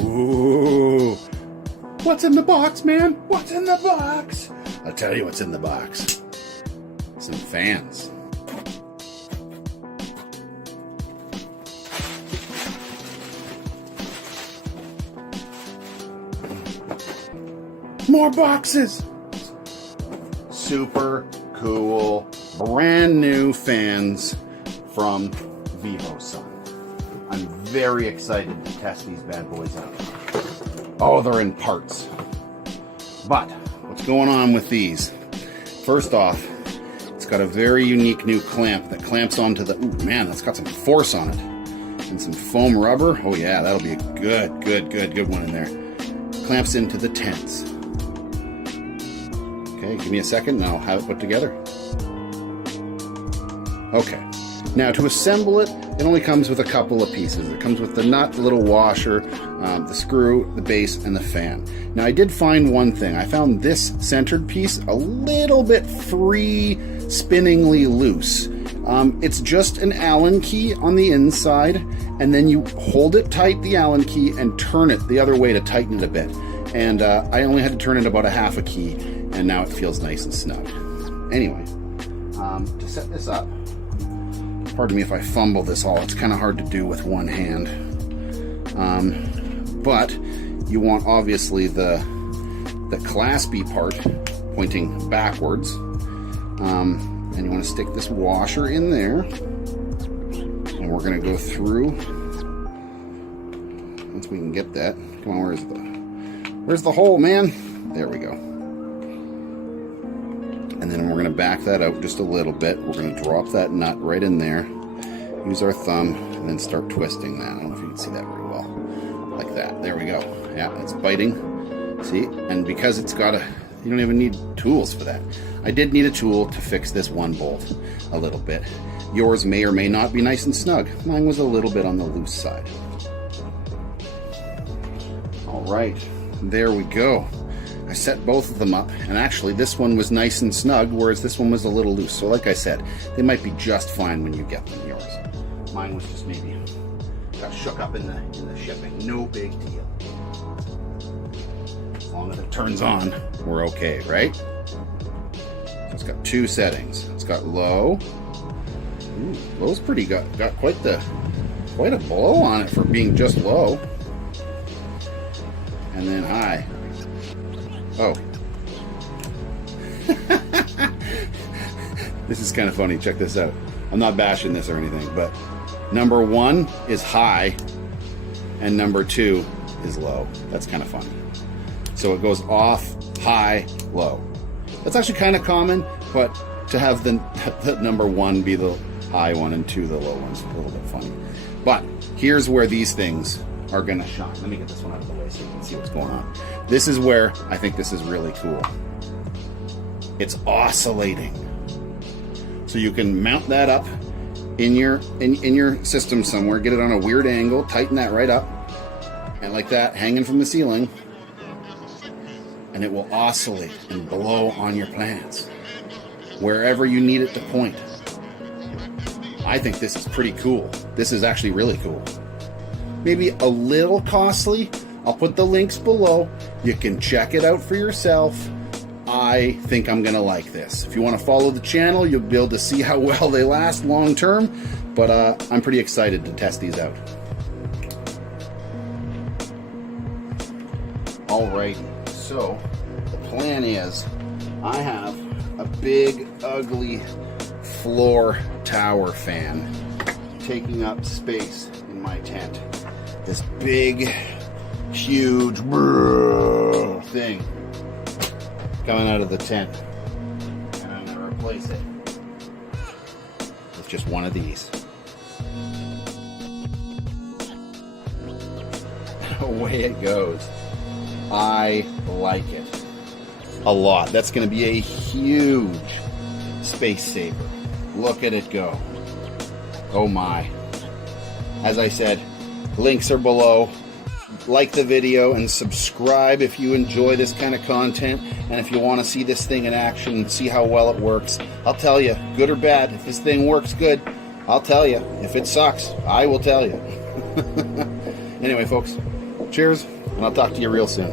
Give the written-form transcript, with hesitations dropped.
Ooh. What's in the box, man? What's in the box? I'll tell you what's in the box. Some fans. More boxes. Super cool, brand new fans from Vivosun. I'm very excited to test these bad boys out. Oh, they're in parts. But what's going on with these? First off, it's got a very unique new clamp that clamps onto the, ooh man, that's got some force on it. And some foam rubber. Oh yeah, that'll be a good one in there. Clamps into the tents. Okay, give me a second and I'll have it put together. Okay, now to assemble it, it only comes with a couple of pieces. It comes with the nut, the little washer, the screw, the base, and the fan. Now I did find one thing. I found this centered piece a little bit free spinningly loose. It's just an Allen key on the inside, and then you hold it tight, the Allen key, and turn it the other way to tighten it a bit. And I only had to turn it about a half a key, and now it feels nice and snug. Anyway, to set this up, pardon me if I fumble this all, it's kind of hard to do with one hand. But you want obviously the claspy part pointing backwards. And you want to stick this washer in there. And we're going to go through, once we can get that. Come on, where's the hole, man? There we go. And then we're going to back that out just a little bit. We're going to drop that nut right in there. Use our thumb and then start twisting that. I don't know if you can see that very well. Like that. There we go. Yeah, it's biting. See? And because it's got you don't even need tools for that. I did need a tool to fix this one bolt a little bit. Yours may or may not be nice and snug. Mine was a little bit on the loose side. All right, there we go. I set both of them up, and actually this one was nice and snug, whereas this one was a little loose. So like I said, they might be just fine when you get them, yours. Mine was just maybe got shook up in the shipping. No big deal. As long as it turns on, we're okay, right? So it's got two settings. It's got low. Ooh, low's pretty got quite a blow on it for being just low. And then high. Oh. This is kind of funny. Check this out. I'm not bashing this or anything, but number 1 is high and number 2 is low. That's kind of funny. So it goes off, high, low. That's actually kind of common, but to have the number 1 be the high one and 2 the low one's a little bit funny. But here's where these things are gonna shine. Let me get this one out of the way so you can see what's going on. This is where I think this is really cool. It's oscillating. So you can mount that up in your system somewhere, get it on a weird angle, tighten that right up, and like that, hanging from the ceiling, and it will oscillate and blow on your plants wherever you need it to point. I think this is pretty cool. This is actually really cool. Maybe a little costly. I'll put the links below. You can check it out for yourself. I think I'm gonna like this. If you want to follow the channel, you'll be able to see how well they last long term, but I'm pretty excited to test these out. Alright, so the plan is I have a big ugly floor tower fan taking up space in my tent. This big, huge thing coming out of the tent. And I'm going to replace it with just one of these. Away it goes. I like it a lot. That's going to be a huge space saver. Look at it go. Oh my. As I said, links are below. Like the video and subscribe if you enjoy this kind of content, and if you want to see this thing in action and see how well it works. I'll tell you, good or bad, if this thing works good, I'll tell you. If it sucks, I will tell you. Anyway, folks, cheers, and I'll talk to you real soon.